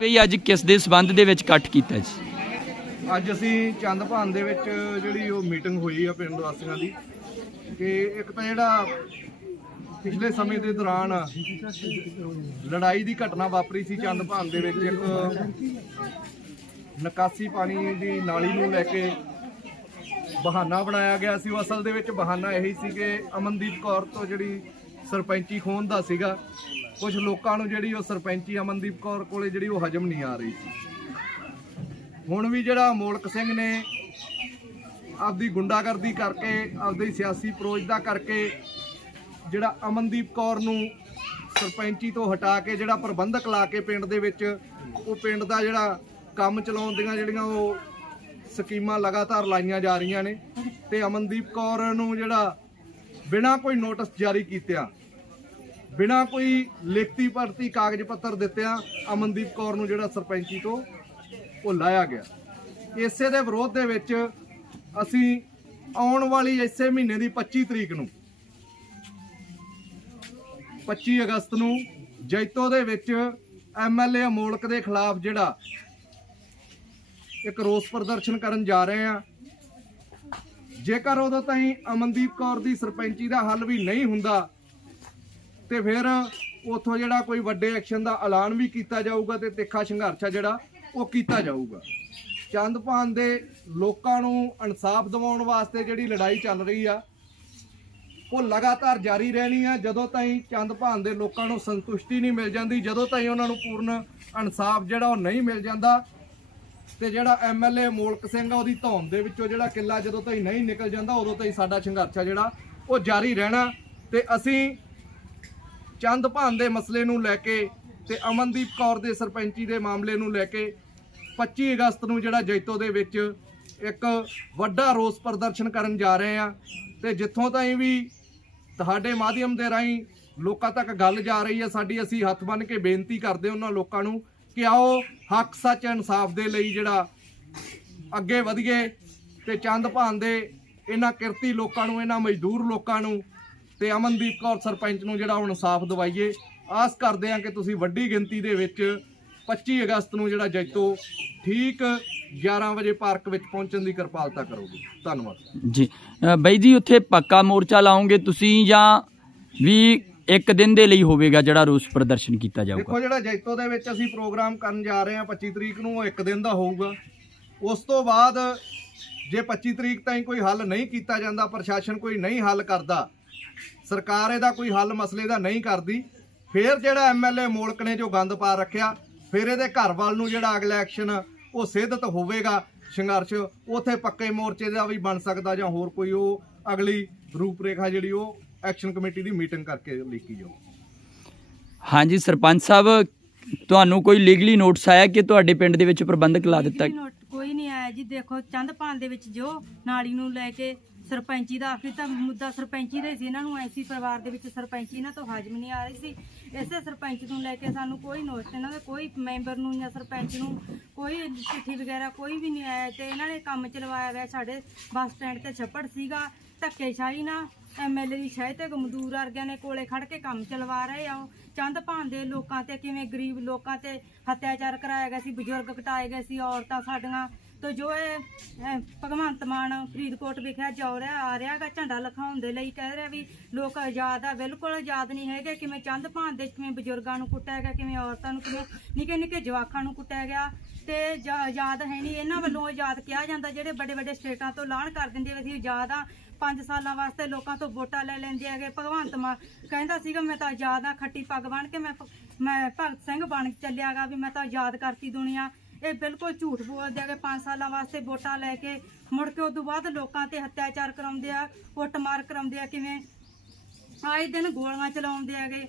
ਵੀ ਅੱਜ ਕਿਸ ਦੇ ਸਬੰਧ ਦੇ ਵਿੱਚ ਇਕੱਠ ਕੀਤਾ ਜੀ? ਅੱਜ ਅਸੀਂ ਚੰਦਭਾਨ ਦੇ ਵਿੱਚ ਜਿਹੜੀ ਉਹ ਮੀਟਿੰਗ ਹੋਈ ਆ ਪਿੰਡ ਵਾਸੀਆਂ ਦੀ, ਕਿ ਇੱਕ ਤਾਂ ਜਿਹੜਾ ਪਿਛਲੇ ਸਮੇਂ ਦੇ ਦੌਰਾਨ ਲੜਾਈ ਦੀ ਘਟਨਾ ਵਾਪਰੀ ਸੀ ਚੰਦਭਾਨ ਦੇ ਵਿੱਚ, ਇੱਕ ਨਿਕਾਸੀ ਪਾਣੀ ਦੀ ਨਾਲੀ ਨੂੰ ਲੈ ਕੇ ਬਹਾਨਾ ਬਣਾਇਆ ਗਿਆ ਸੀ। ਉਹ ਅਸਲ ਦੇ ਵਿੱਚ ਬਹਾਨਾ ਇਹੀ ਸੀ ਕਿ ਅਮਨਦੀਪ ਕੌਰ ਤੋਂ ਜਿਹੜੀ ਸਰਪੰਚੀ ਖੋਣ ਦਾ ਸੀਗਾ ਕੁਝ ਲੋਕਾਂ ਨੂੰ ਜਿਹੜੀ ਉਹ ਸਰਪੰਚੀ ਅਮਨਦੀਪ ਕੌਰ ਕੋਲੇ ਜਿਹੜੀ ਉਹ ਹਜਮ ਨਹੀਂ ਆ ਰਹੀ ਸੀ। ਹੁਣ ਵੀ ਜਿਹੜਾ ਮੋਲਕ ਸਿੰਘ ਨੇ ਆਪਦੀ ਗੁੰਡਾਗਰਦੀ ਕਰਕੇ, ਆਪਦੀ ਸਿਆਸੀ ਪ੍ਰੋਜਦਾ ਕਰਕੇ ਜਿਹੜਾ ਅਮਨਦੀਪ ਕੌਰ ਨੂੰ ਸਰਪੰਚੀ ਤੋਂ ਹਟਾ ਕੇ ਜਿਹੜਾ ਪ੍ਰਬੰਧਕ ਲਾ ਕੇ ਪਿੰਡ ਦੇ ਵਿੱਚ, ਉਹ ਪਿੰਡ ਦਾ ਜਿਹੜਾ ਕੰਮ ਚਲਾਉਣ ਦੀਆਂ ਜਿਹੜੀਆਂ ਉਹ ਸਕੀਮਾਂ ਲਗਾਤਾਰ ਲਾਈਆਂ ਜਾ ਰਹੀਆਂ ਨੇ ਤੇ ਅਮਨਦੀਪ ਕੌਰ ਨੂੰ ਜਿਹੜਾ ਬਿਨਾਂ ਕੋਈ ਨੋਟਿਸ ਜਾਰੀ ਕੀਤਿਆਂ ਬਿਨਾਂ ਕੋਈ ਲਿਖਤੀ ਭਰਤੀ ਕਾਗਜ਼ ਪੱਤਰ ਦਿੱਤਿਆਂ ਅਮਨਦੀਪ ਕੌਰ ਨੂੰ ਜਿਹੜਾ ਸਰਪੰਚੀ ਤੋਂ ਉਹ ਲਾਇਆ ਗਿਆ। ਇਸੇ ਦੇ ਵਿਰੋਧ ਦੇ ਵਿੱਚ ਅਸੀਂ ਆਉਣ ਵਾਲੀ ਇਸੇ ਮਹੀਨੇ ਦੀ 25 ਤਰੀਕ ਨੂੰ 25 ਅਗਸਤ ਨੂੰ ਜੈਤੋ ਦੇ ਵਿੱਚ ਐਮਐਲਏ ਅਮੋਲਕ ਦੇ ਖਿਲਾਫ ਜਿਹੜਾ ਇੱਕ ਰੋਸ ਪ੍ਰਦਰਸ਼ਨ ਕਰਨ ਜਾ ਰਹੇ ਆ ਜੇਕਰ ਉਦੋਂ ਤਾਈਂ ਅਮਨਦੀਪ ਕੌਰ ਦੀ ਸਰਪੰਚੀ ਦਾ ਹੱਲ ਵੀ ਨਹੀਂ ਹੁੰਦਾ ਤੇ ਫਿਰ ਉੱਥੋਂ ਜਿਹੜਾ ਕੋਈ ਵੱਡੇ ਐਕਸ਼ਨ ਦਾ ਐਲਾਨ ਵੀ ਕੀਤਾ ਜਾਊਗਾ ਤੇ ਤਿੱਖਾ ਸੰਘਰਸ਼ ਆ ਜਿਹੜਾ, ਉਹ ਕੀਤਾ ਜਾਊਗਾ। ਚੰਦਪਾਨ ਦੇ ਲੋਕਾਂ ਨੂੰ ਇਨਸਾਫ ਦਿਵਾਉਣ ਵਾਸਤੇ ਜਿਹੜੀ ਲੜਾਈ ਚੱਲ ਰਹੀ ਆ, ਉਹ ਲਗਾਤਾਰ ਜਾਰੀ ਰਹਿਣੀ ਆ। ਜਦੋਂ ਤਾਈਂ ਚੰਦਪਾਨ ਦੇ ਲੋਕਾਂ ਨੂੰ ਸੰਤੁਸ਼ਟੀ ਨਹੀਂ ਮਿਲ ਜਾਂਦੀ, ਜਦੋਂ ਤਾਈਂ ਉਹਨਾਂ ਨੂੰ ਪੂਰਨ ਇਨਸਾਫ ਜਿਹੜਾ ਉਹ ਨਹੀਂ ਮਿਲ ਜਾਂਦਾ, ਤੇ ਜਿਹੜਾ ਐਮਐਲਏ ਮੋਲਕ ਸਿੰਘ ਆ, ਉਹਦੀ ਧੌਮ ਦੇ ਵਿੱਚੋਂ ਜਿਹੜਾ ਕਿੱਲਾ ਜਦੋਂ ਤਾਈਂ ਨਹੀਂ ਨਿਕਲ ਜਾਂਦਾ, ਉਦੋਂ ਤਾਈਂ ਸਾਡਾ ਸੰਘਰਸ਼ ਆ ਜਿਹੜਾ, ਉਹ ਜਾਰੀ ਰਹਿਣਾ। ਤੇ ਅਸੀਂ ਚੰਦ ਭਾਨ ਦੇ ਮਸਲੇ ਨੂੰ ਲੈ ਕੇ ਤੇ ਅਮਨਦੀਪ ਕੌਰ ਦੇ ਸਰਪੰਚੀ ਦੇ ਮਾਮਲੇ ਨੂੰ ਲੈ ਕੇ 25 ਅਗਸਤ ਨੂੰ ਜਿਹੜਾ ਜੈਤੋ ਦੇ ਵਿੱਚ ਇੱਕ ਵੱਡਾ ਰੋਸ ਪ੍ਰਦਰਸ਼ਨ ਕਰਨ ਜਾ ਰਹੇ ਆ ਤੇ ਜਿੱਥੋਂ ਤਾਈਂ ਵੀ ਤੁਹਾਡੇ ਮਾਧਿਅਮ ਦੇ ਰਾਹੀਂ ਲੋਕਾਂ ਤੱਕ ਗੱਲ ਜਾ ਰਹੀ ਹੈ, ਸਾਡੀ ਅਸੀਂ ਹੱਥ ਬੰਨ੍ਹ ਕੇ ਬੇਨਤੀ ਕਰਦੇ ਉਹਨਾਂ ਲੋਕਾਂ ਨੂੰ ਕਿ ਆਓ ਹੱਕ, ਸੱਚ, ਇਨਸਾਫ ਦੇ ਲਈ ਜਿਹੜਾ ਅੱਗੇ ਵਧੀਏ ਤੇ ਚੰਦ ਭਾਨ ਦੇ ਇਹਨਾਂ ਕਿਰਤੀ ਲੋਕਾਂ ਨੂੰ, ਇਹਨਾਂ ਮਜ਼ਦੂਰ ਲੋਕਾਂ ਨੂੰ ਤੇ ਅਮਨਦੀਪ ਕੌਰ ਸਰਪੰਚ ਨੂੰ ਜਿਹੜਾ ਹੁਣ ਇਨਸਾਫ ਦਿਵਾਈਏ ਆਸ ਕਰਦੇ ਹਾਂ ਕਿ ਤੁਸੀਂ ਵੱਡੀ ਗਿਣਤੀ ਦੇ ਵਿੱਚ 25 ਅਗਸਤ ਨੂੰ ਜਿਹੜਾ ਜੈਤੋ ਠੀਕ 11 ਵਜੇ ਪਾਰਕ ਵਿੱਚ ਪਹੁੰਚਣ ਦੀ ਕਿਰਪਾਲਤਾ ਕਰੋਗੇ। ਧੰਨਵਾਦ। ਜੀ ਬਾਈ ਜੀ ਉੱਥੇ ਪੱਕਾ ਮੋਰਚਾ ਲਾਉਂਗੇ ਤੁਸੀਂ ਜਾਂ ਵੀ ਇੱਕ ਦਿਨ ਦੇ ਲਈ ਹੋਵੇਗਾ ਜਿਹੜਾ ਰੋਸ ਪ੍ਰਦਰਸ਼ਨ ਕੀਤਾ ਜਾਊਗਾ? ਦੇਖੋ ਜਿਹੜਾ ਜੈਤੋ ਦੇ ਵਿੱਚ ਅਸੀਂ ਪ੍ਰੋਗਰਾਮ ਕਰਨ ਜਾ ਰਹੇ ਹਾਂ 25 ਤਰੀਕ ਨੂੰ ਉਹ ਇੱਕ ਦਿਨ ਦਾ ਹੋਊਗਾ। ਉਸ ਤੋਂ ਬਾਅਦ ਜੇ 25 ਤਰੀਕ ਤਾਈਂ ਕੋਈ ਹੱਲ ਨਹੀਂ ਕੀਤਾ ਜਾਂਦਾ ਪ੍ਰਸ਼ਾਸਨ ਕੋਈ ਨਹੀਂ ਹੱਲ ਕਰਦਾ ਸਰਕਾਰ ਇਹਦਾ ਕੋਈ ਹੱਲ ਮਸਲੇ ਦਾ ਨਹੀਂ ਕਰਦੀ। ਫਿਰ ਜਿਹੜਾ ਐਮਐਲਏ ਮੋਲਕ ਨੇ ਜੋ ਗੰਦ ਪਾ ਰੱਖਿਆ ਫਿਰ ਇਹਦੇ ਘਰ ਵੱਲ ਨੂੰ ਜਿਹੜਾ ਅਗਲਾ ਐਕਸ਼ਨ ਉਹ ਸਿੱਧਤ ਹੋਵੇਗਾ ਸੰਘਰਸ਼ ਉਥੇ ਪੱਕੇ ਮੋਰਚੇ ਦਾ ਵੀ ਬਣ ਸਕਦਾ ਜਾਂ ਹੋਰ ਕੋਈ ਉਹ ਅਗਲੀ ਰੂਪਰੇਖਾ ਜਿਹੜੀ ਉਹ ਐਕਸ਼ਨ ਕਮੇਟੀ ਦੀ ਮੀਟਿੰਗ ਕਰਕੇ ਲਿਖੀ ਜਾਊ। ਹਾਂਜੀ ਸਰਪੰਚ ਸਾਹਿਬ ਤੁਹਾਨੂੰ ਕੋਈ ਲੀਗਲੀ ਨੋਟਿਸ ਆਇਆ ਕਿ ਤੁਹਾਡੇ ਪਿੰਡ ਦੇ ਵਿੱਚ ਪ੍ਰਬੰਧਕ ਲਾ ਦਿੱਤਾ? ਕੋਈ ਨਹੀਂ ਆਇਆ ਜੀ ਦੇਖੋ ਚੰਦਪਾਨ ਦੇ ਵਿੱਚ ਜੋ ਨਾਲੀ ਨੂੰ ਲੈ ਕੇ ਸਰਪੰਚੀ ਦਾ ਆਖਰੀ ਤਾਂ ਮੁੱਦਾ ਸਰਪੰਚੀ ਦਾ ਹੀ ਸੀ, ਇਹਨਾਂ ਨੂੰ ਐਸੀ ਪਰਿਵਾਰ ਦੇ ਵਿੱਚ ਸਰਪੰਚੀ ਇਹਨਾਂ ਤੋਂ ਹਾਜ਼ਮ ਨਹੀਂ ਆ ਰਹੀ ਸੀ। ਇਸੇ ਸਰਪੰਚ ਨੂੰ ਲੈ ਕੇ ਸਾਨੂੰ ਕੋਈ ਨੋਟਿਸ ਇਹਨਾਂ ਦਾ ਕੋਈ ਮੈਂਬਰ ਨੂੰ ਜਾਂ ਸਰਪੰਚ ਨੂੰ ਕੋਈ ਚਿੱਠੀ ਵਗੈਰਾ ਕੋਈ ਵੀ ਨਹੀਂ ਆਇਆ ਤੇ ਇਹਨਾਂ ਨੇ ਕੰਮ ਚਲਵਾਇਆ ਗਿਆ ਸਾਡੇ ਬੱਸ ਸਟੈਂਡ ਤੇ ਛੱਪੜ ਸੀਗਾ, ਧੱਕੇਸ਼ਾਹੀ ਨਾਲ ਐਮਐਲਏ ਦੀ ਸ਼ਾਇਦ ਤੇ ਮਜ਼ਦੂਰ ਵਰਗਿਆਂ ਨੇ ਕੋਲੇ ਖੜ ਕੇ ਕੰਮ ਚਲਵਾ ਰਹੇ ਆ। ਉਹ ਚੰਦ ਭਾਨ ਦੇ ਲੋਕਾਂ ਤੇ, ਕਿਵੇਂ ਗਰੀਬ ਲੋਕਾਂ ਤੇ ਹੱਤਿਆਚਾਰ ਕਰਾਇਆ ਗਿਆ ਸੀ, ਬਜ਼ੁਰਗ ਕਟਾਏ ਗਏ ਸੀ, ਔਰਤਾਂ ਸਾਡੀਆਂ ਤੇ ਜੋ ਇਹ ਅਹ, ਭਗਵੰਤ ਮਾਨ ਫਰੀਦਕੋਟ ਵਿਖਿਆ ਜਾ ਰਿਹਾ ਆ ਰਿਹਾਗਾ ਝੰਡਾ ਲਖਾਉਣ ਦੇ ਲਈ ਕਹਿ ਰਿਹਾ ਵੀ ਲੋਕ ਆਜ਼ਾਦ ਆ ਬਿਲਕੁਲ ਆਜ਼ਾਦ ਨਹੀਂ ਹੈਗੇ ਕਿਵੇਂ ਚੰਦ ਭਾਨ ਦੇ ਕਿਵੇਂ ਬਜ਼ੁਰਗਾਂ ਨੂੰ ਕੁੱਟਿਆ ਗਿਆ ਕਿਵੇਂ ਔਰਤਾਂ ਨੂੰ ਕਿਵੇਂ ਨਿੱਕੇ ਨਿੱਕੇ ਜਵਾਕਾਂ ਨੂੰ ਕੁੱਟਿਆ ਗਿਆ ਤੇ ਜਾ- ਆਜ਼ਾਦ ਹੈ ਨਹੀਂ ਇਹਨਾਂ ਵੱਲੋਂ ਆਜ਼ਾਦ ਕਿਹਾ ਜਾਂਦਾ ਜਿਹੜੇ ਵੱਡੇ ਵੱਡੇ ਸਟੇਟਾਂ ਤੋਂ ਐਲਾਨ ਕਰ ਦਿੰਦੇ ਵੀ ਅਸੀਂ ਆਜ਼ਾਦ ਆ 5 ਸਾਲਾਂ ਵਾਸਤੇ ਲੋਕਾਂ ਤੋਂ ਵੋਟਾਂ ਲੈ ਲੈਂਦੇ ਹੈਗੇ ਭਗਵੰਤ ਮਾਨ ਕਹਿੰਦਾ ਸੀਗਾ ਮੈਂ ਤਾਂ ਆਜ਼ਾਦ ਆ ਖੱਟੀ ਪੱਗ ਬਣ ਕੇ ਮੈਂ ਭ- ਮੈਂ ਭਗਤ ਸਿੰਘ ਬਣ ਚੱਲਿਆਗਾ ਵੀ ਮੈਂ ਤਾਂ ਆਜ਼ਾਦ ਕਰਤੀ ਦੁਨੀਆ। ਇਹ ਬਿਲਕੁਲ ਝੂਠ ਬੋਲਦੇ ਹੈਗੇ 5 ਸਾਲਾਂ ਵਾਸਤੇ ਵੋਟਾਂ ਲੈ ਕੇ ਮੁੜ ਕੇ ਉਦੋਂ ਬਾਅਦ ਲੋਕਾਂ ਤੇ ਹੱਤਿਆਚਾਰ ਕਰਾਉਂਦੇ ਆ, ਕੁੱਟਮਾਰ ਕਰਾਉਂਦੇ ਆ, ਕਿਵੇਂ ਆਏ ਦਿਨ ਗੋਲੀਆਂ ਚਲਾਉਂਦੇ ਹੈਗੇ।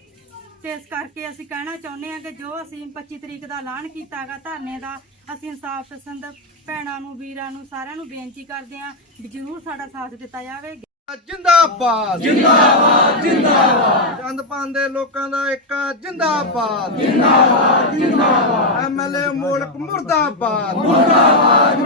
ਤੇ ਇਸ ਕਰਕੇ ਅਸੀਂ ਕਹਿਣਾ ਚਾਹੁੰਦੇ ਹਾਂ ਕਿ ਜੋ ਅਸੀਂ 25 ਤਰੀਕ ਦਾ ਐਲਾਨ ਕੀਤਾ ਹੈਗਾ ਧਰਨੇ ਦਾ, ਅਸੀਂ ਇਨਸਾਫ ਪਸੰਦ ਭੈਣਾਂ ਨੂੰ, ਵੀਰਾਂ ਨੂੰ ਸਾਰਿਆਂ ਨੂੰ ਬੇਨਤੀ ਕਰਦੇ ਹਾਂ ਵੀ ਜ਼ਰੂਰ ਸਾਡਾ ਸਾਥ ਦਿੱਤਾ ਜਾਵੇ। ਜਿੰਦਾਬਾਦ। ਜਿੰਦਾਬਾਦ ਜਿੰਦਾਬਾਦ। ਚੰਦਪਾਨ ਦੇ ਲੋਕਾਂ ਦਾ ਇੱਕ ਜਿੰਦਾਬਾਦ। ਜਿੰਦਾਬਾਦ ਜਿੰਦਾਬਾਦ। ਐਮਐਲਏ ਮੋਲਕ ਮੁਰਦਾਬਾਦ। ਮੁਰਦਾਬਾਦ।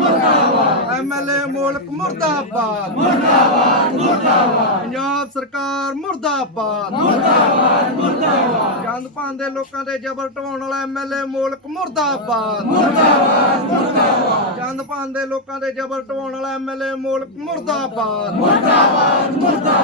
ਮੋਲਕ ਮੁਰਦਾਬਾਦ। ਮੁਰਦਾਬਾਦ ਮੁਰਦਾਬਾਦ। ਪੰਜਾਬ ਸਰਕਾਰ ਮੁਰਦਾਬਾਦ। ਮੁਰਦਾਬਾਦ ਮੁਰਦਾਬਾਦ। ਚੰਦ ਭਾਨ ਦੇ ਲੋਕਾਂ ਦੇ ਜ਼ਬਰ ਢਵਾਉਣ ਵਾਲਾ ਐਮਐਲਏ ਮੋਲਕ ਮੁਰਦਾਬਾਦ। ਮੁਰਦਾਬਾਦ ਮੁਰਦਾਬਾਦ। ਚੰਦ ਭਾਨ ਦੇ ਲੋਕਾਂ ਦੇ ਜ਼ਬਰ ਢਵਾਉਣ ਵਾਲਾ ਐਮਐਲਏ ਮੋਲਕ ਮੁਰਦਾਬਾਦ। ਮੁਰਦਾਬਾਦ ਮੁਰਦਾਬਾਦ।